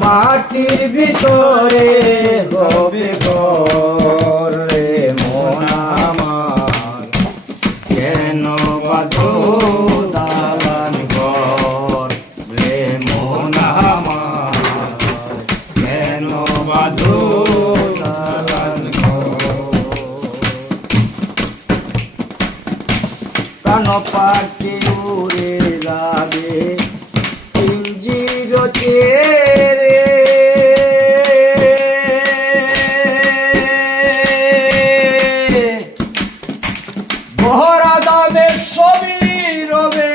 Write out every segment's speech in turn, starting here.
মাটির ভিতরে হবে ঘর রে মন আমার, কেন বাঁধো দালান ঘর রে মন আমার, কেন বাঁধো দালান ঘর। কান পাখি উড়ে যাবে পিঞ্জিরতে রে, বহরা দামে সবই রবে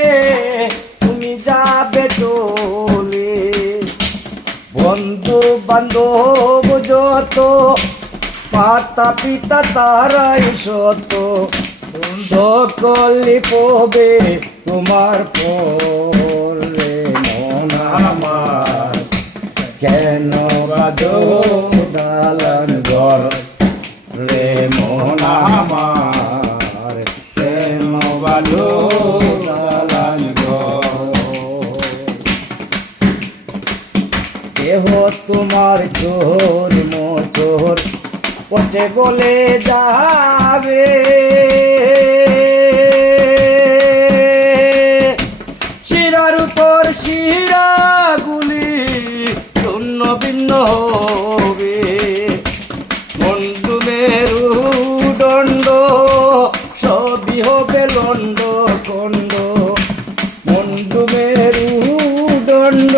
তুমি যাবে চলে, বন্ধু বান্ধব যত মাতা পিতা তারাই শত, সকলে পবে তোমার পর রে মন আমার, কেন বাঁধো দালান ঘর রে মন আমার, কেন বাঁধো দালান ঘর। দেহ তোমার চোর মোচর পচে গলে যাবে, শিরার উপর শিরাগুলি শূন্য ভিন্ন হবে, বন্ধু মেরুদণ্ড সবই হবে লণ্ড খণ্ড, বন্ধু মেরুদণ্ড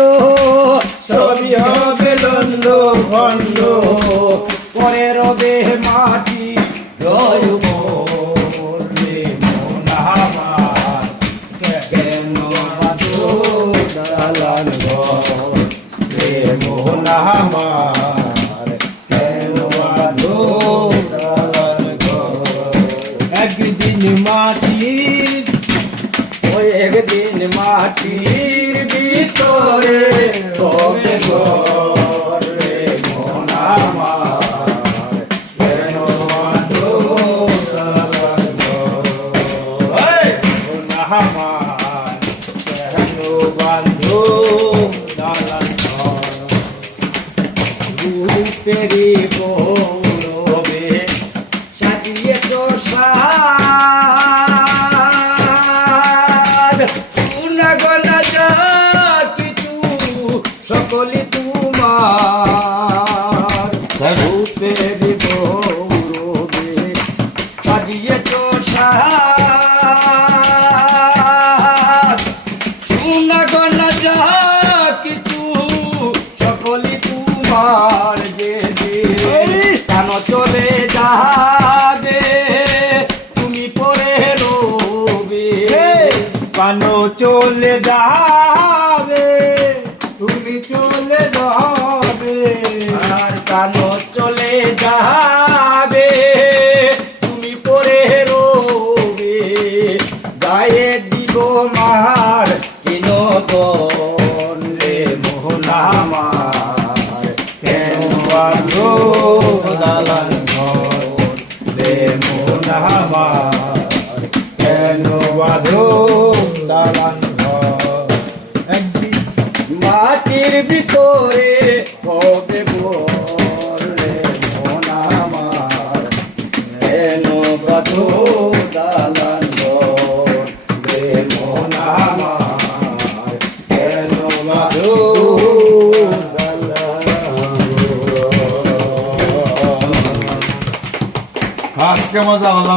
সবই হবে লণ্ড খণ্ড, পরে রবে মাটি রয়ব রে মন আমার, কেন বাঁধো দালান ঘর রে মন আমার, কেন বাঁধো দালান ঘর। একদিন মাটির ওই একদিন মাটির ভিতরে হবে ঘর রে মন আমার, কেন বাঁধো দালান ঘর মন আমার, কেন বাঁধো দালান ঘর। রূপেরি গৌরবে সাজিয়ে তো সাদ, গুণগণা যা কিছু সকলি তোমার, রূপেরি গৌরবে সাজিয়ে তো সাদ, গুণগণা যা কিছু সকলি তোমার, যে কেন চলে যাবে তুমি পরে রবে, কেন চলে যাবে তুমি চলে যাবে, আর কেন চলে যাবে তুমি পরে রবে, গায়ে দিব মার কিনতন রে মোহন আমার, কেন বাঁধো দালান ঘর রে মোহন আমার, কেন বাঁধো দালান ঘর। একদিন মাটির ভিতরে হবে ঘর রে মন আমার, কেন বাঁধো দালান ঘর রে মন আমার, কেন বাঁধো দালান ঘর। আজকে মজা হলো।